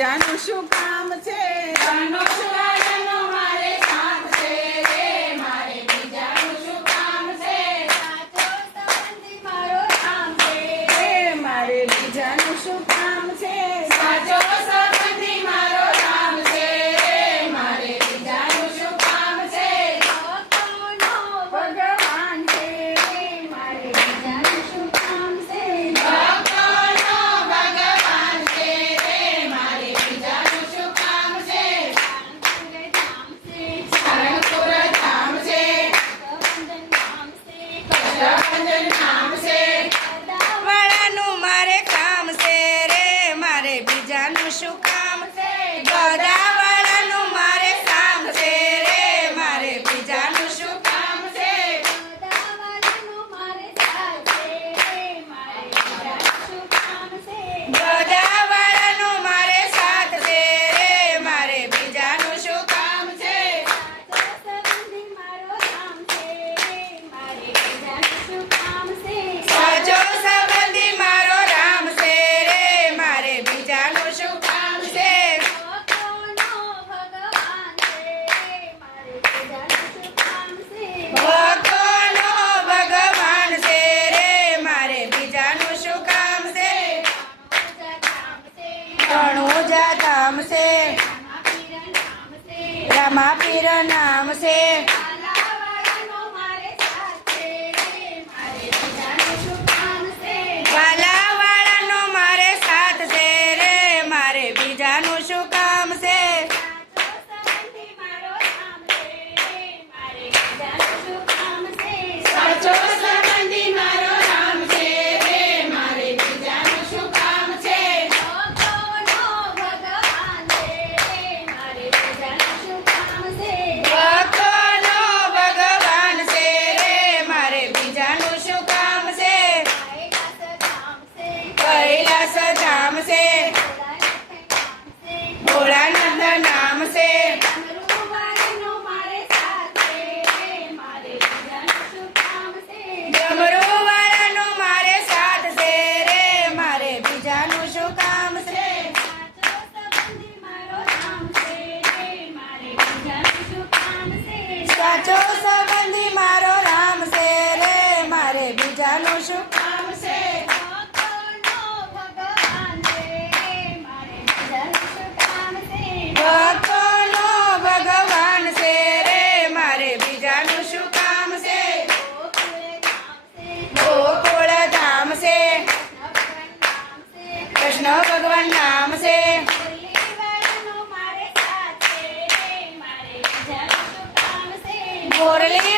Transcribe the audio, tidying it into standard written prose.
બીજાનું શું કામ છે? ધનુષવાળાનો મારે સાથ છે રે, મારે બીજાનું શું કામ છે? સાચો સંબંધી મારો રામ છે રે, મારે બીજાનું શું કામ છે? સાચો સંબંધી મારો રામ છે રે, મારે બીજાનું શું કામ છે? ભક્તોનો ભગવાન છે રે, મારે બીજાનું શું કામ છે? ભક્તોનો ભગવાન છે રે, મારે બીજાનું શું કામ છે? સારંગપુર ધામ છે, સારંગપુર ધામ છે, કષ્ટભંજન નામ છે, કષ્ટભંજન વાળાનું મારે કામ છે રે, મારે બીજાનું શું કામ છે? ગદાવાળાનું મારે કામ છે રે, મારે બીજાનું શું કામ છે? ગદાવાળાનો મારે સાથ છે રે, મારે બીજાનું શું કામ છે? ગદાવાળાનું મારે સાથ છે રે, મારે બીજાનું શું કામ છે? સાચો સંબંધી મારો રામ છે રે, મારે બીજાનું શું કામ છે? સાચો સંબંધી મારો રામ છે રે, મારે બીજાનું શું કામ છે? ભક્તોનો ભગવાન છે રે, મારે બીજાનું શું કામ છે? ભક્તોનો ભગવાન છે રે, મારે બીજાનું શું કામ છે? રણુજા ધામ છે, રામાપીર નામ છે, કાલાવાળાનો મારે સાથ છે રે, મારે બીજાનું શું કામ છે? વાલાવાળાનો મારે સાથ છે રે, મારે બીજાનું શું કામ છે? સાચો સંબંધી મારો રામ છે રે, મારે બીજાનું શું કામ છે? સાચો સંબંધી મારો રામ છે રે, મારે બીજાનું શું કામ છે? ભક્તોનો ભગવાન છે રે, મારે બીજાનું શું કામ છે? કૈલાસ ધામ છે, ભોળાનાથ નામ છે, ડમરુવાળાનો મારે સાથ છે રે, મારે બીજાનું શું કામ છે? ડમરુવાળાનો મારે સાથ છે રે, મારે બીજાનું શું કામ છે? સાચો સંબંધી મારો રામ છે રે, મારે બીજાનું શું કામ છે? સાચો સંબંધી મારો રામ છે રે, મારે બીજાનું શું કામ છે? ભક્તોનો ભગવાન છે રે, મારે બીજાનું શું કામ છે? ગોકુળ ધામ છે, કૃષ્ણ ભગવાન નામ છે, મુરલીવાળાનો મારે સાથ છે રે, મારે બીજાનું શું કામ છે? મુરલી